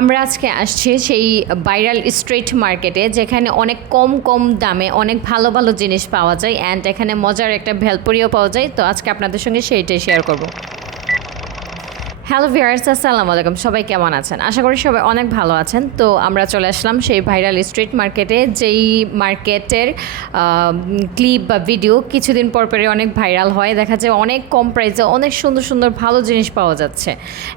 আমরা আজকে আসছি সেই ভাইরাল স্ট্রিট মার্কেটে, যেখানে অনেক কম কম দামে অনেক ভালো ভালো জিনিস পাওয়া যায় অ্যান্ড এখানে মজার একটা ভেলপুরিও পাওয়া যায়। তো আজকে আপনাদের সঙ্গে সেইটাই শেয়ার করব। হ্যালো ভিউয়ার্স, আসসালামু আলাইকুম। সবাই কেমন আছেন? আশা করি সবাই অনেক ভালো আছেন। তো আমরা চলে আসলাম সেই ভাইরাল স্ট্রিট মার্কেটে, যেই মার্কেটের ক্লিপ বা ভিডিও কিছুদিন পর পরে অনেক ভাইরাল হয়। দেখা যায় অনেক কম প্রাইসে অনেক সুন্দর সুন্দর ভালো জিনিস পাওয়া যাচ্ছে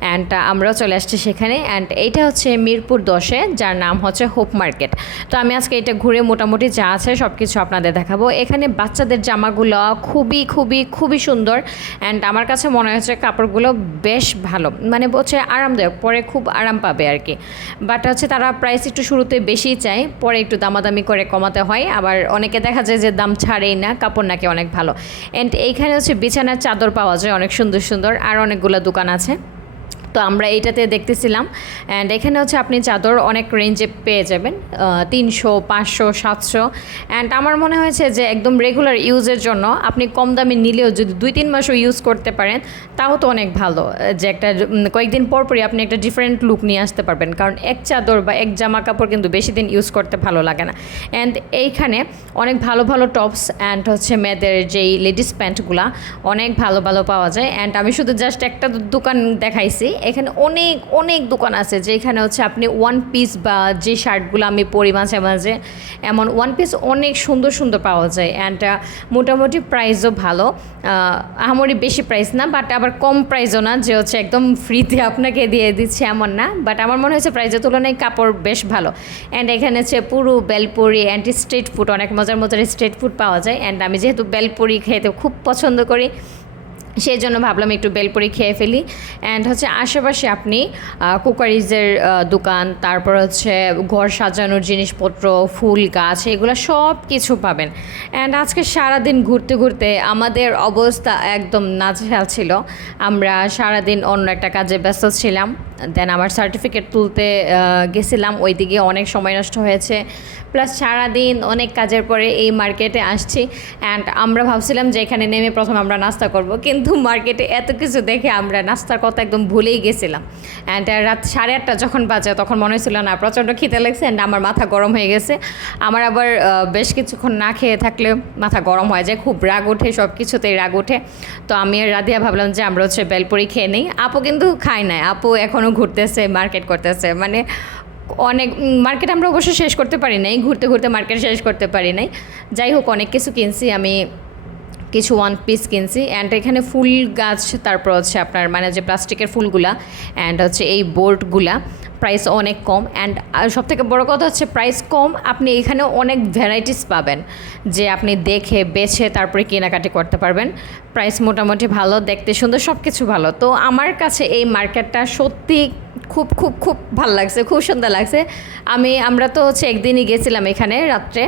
অ্যান্ড আমরাও চলে আসছি সেখানে। অ্যান্ড এইটা হচ্ছে মিরপুর 10-এ, যার নাম হচ্ছে হোপ মার্কেট। তো আমি আজকে এটা ঘুরে মোটামুটি যা আছে সব কিছু আপনাদের দেখাবো। এখানে বাচ্চাদের জামাগুলো খুবই খুবই খুবই সুন্দর অ্যান্ড আমার কাছে মনে হচ্ছে কাপড়গুলো বেশ ভালো, মানে হচ্ছে আরামদায়ক, পরে খুব আরাম পাবে আর কি। বাট হচ্ছে তারা প্রাইস একটু শুরুতে বেশি চায়, পরে একটু দামাদামি করে কমাতে হয়। আবার অনেকে দেখা যায় যে দাম ছাড়েই না, কাপড় নাকি অনেক ভালো। অ্যান্ড এইখানে হচ্ছে বিছানার চাদর পাওয়া যায় অনেক সুন্দর সুন্দর, আর অনেকগুলো দোকান আছে। তো আমরা এইটাতে দেখতেছিলাম অ্যান্ড এখানে হচ্ছে আপনি চাদর অনেক রেঞ্জে পেয়ে যাবেন, 300, 500, 700। অ্যান্ড আমার মনে হয়েছে যে একদম রেগুলার ইউজের জন্য আপনি কম দামে নিলেও যদি 2-3 মাসও ইউজ করতে পারেন তাও তো অনেক ভালো, যে একটা কয়েকদিন পরপরই আপনি একটা ডিফারেন্ট লুক নিয়ে আসতে পারবেন। কারণ এক চাদর বা এক জামা কাপড় কিন্তু বেশি দিন ইউজ করতে ভালো লাগে না। অ্যান্ড এইখানে অনেক ভালো ভালো টপস অ্যান্ড হচ্ছে মেয়েদের যেই লেডিস প্যান্টগুলা অনেক ভালো ভালো পাওয়া যায়। অ্যান্ড আমি শুধু জাস্ট একটা দোকান দেখাইছি, এখানে অনেক অনেক দোকান আছে যেখানে হচ্ছে আপনি ওয়ান পিস বা যে শার্টগুলো আমি পরি মাঝে মাঝে, এমন ওয়ান পিস অনেক সুন্দর সুন্দর পাওয়া যায়। অ্যান্ড মোটামুটি প্রাইসও ভালো, আমারই বেশি প্রাইস না, বাট আবার কম প্রাইসও না যে হচ্ছে একদম ফ্রিতে আপনাকে দিয়ে দিচ্ছে এমন না। বাট আমার মনে হয়েছে প্রাইসের তুলনায় কাপড় বেশ ভালো। অ্যান্ড এখানে হচ্ছে পুরো বেলপুরি অ্যান্ড স্ট্রিট ফুড, অনেক মজার মজার স্ট্রিট ফুড পাওয়া যায়। অ্যান্ড আমি যেহেতু বেলপুরি খেতে খুব পছন্দ করি, সেই জন্য ভাবলাম একটু বেলপুরি খেয়ে ফেলি। অ্যান্ড হচ্ছে আশেপাশে আপনি কুকারিজের দোকান, তারপর হচ্ছে ঘর সাজানোর জিনিসপত্র, ফুল গাছ, এগুলো সব কিছু পাবেন। অ্যান্ড আজকে সারাদিন ঘুরতে ঘুরতে আমাদের অবস্থা একদম নাজেহাল ছিল। আমরা সারাদিন অন্য একটা কাজে ব্যস্ত ছিলাম, দেন আমার সার্টিফিকেট তুলতে গেছিলাম, ওইদিকে অনেক সময় নষ্ট হয়েছে। প্লাস সারাদিন অনেক কাজের পরে এই মার্কেটে আসছি। অ্যান্ড আমরা ভাবছিলাম যে এখানে নেমে প্রথম আমরা নাস্তা করব, কিন্তু মার্কেটে এত কিছু দেখে আমরা নাস্তার কথা একদম ভুলেই গেছিলাম। অ্যান্ড রাত 8:30 যখন বাজে তখন মনে হচ্ছিল না, প্রচণ্ড খিদে লাগছে অ্যান্ড আমার মাথা গরম হয়ে গেছে। আমার আবার বেশ কিছুক্ষণ না খেয়ে থাকলে মাথা গরম হয়ে যায়, খুব রাগ ওঠে, সব কিছুতেই রাগ ওঠে। তো আমি আর রাধিয়া ভাবলাম যে আমরা হচ্ছে বেলপুরি খেয়ে নিই। আপু কিন্তু খায় নাই, আপু এখনও ঘুরতেছে, মার্কেট করতেছে, মানে অনেক মার্কেট আমরা অবশ্য শেষ করতে পারি নাই, ঘুরতে ঘুরতে মার্কেট শেষ করতে পারি নাই। যাই হোক, অনেক কিছু কিনছি, আমি কিছু ওয়ান পিস কিনছি। অ্যান্ড এখানে ফুল গাছ, তারপর হচ্ছে আপনার মানে যে প্লাস্টিকের ফুলগুলা অ্যান্ড হচ্ছে এই বোর্ডগুলা প্রাইস অনেক কম। অ্যান্ড সবথেকে বড় কথা হচ্ছে প্রাইস কম, আপনি এখানে অনেক ভ্যারাইটিস পাবেন যে আপনি দেখে বেছে তারপরে কেনাকাটি করতে পারবেন। প্রাইস মোটামুটি ভালো, দেখতে সুন্দর, সব কিছু ভালো। তো আমার কাছে এই মার্কেটটা সত্যি খুব খুব খুব ভালো লাগছে, খুব সুন্দর লাগছে। আমরা তো হচ্ছে একদিনই গেছিলাম এখানে রাত্রে,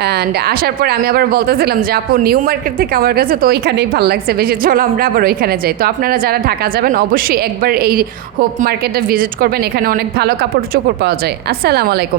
অ্যান্ড আসার পরে আমি আবার বলতেছিলাম যে আপু নিউ মার্কেট থেকে আমার কাছে তো ওইখানেই ভালো লাগছে বেশি, চলো আমরা আবার ওইখানে যাই। তো আপনারা যারা ঢাকা যাবেন অবশ্যই একবার এই হোপ মার্কেটে ভিজিট করবেন, এখানে অনেক ভালো কাপড় চোপড় পাওয়া যায়। আসসালামু আলাইকুম।